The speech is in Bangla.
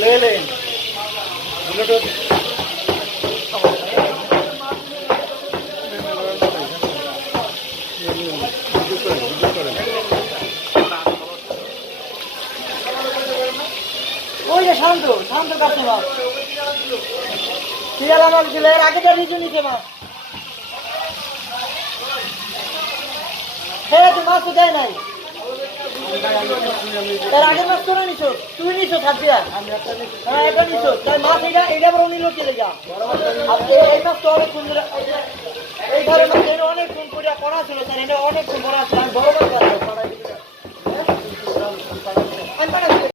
ले लें ওই যে শান্ত কাস্টমার সিরিয়াল আমার ছিল এর আগে তো রিজু নিছে মাছ হ্যাঁ তুই মাছ তো দেয় নাই এর আগের মাছ তোরা নিছো তুই নিছো থাকবিয়া হ্যাঁ এটা নিছো তাই মাছ এটা বড় নিল চলে যা এই মাছ তো অনেক সুন্দর এই ধরনের অনেক কোন করা ছিল স্যার এটা অনেক কোন করা ছিল বড় মাছ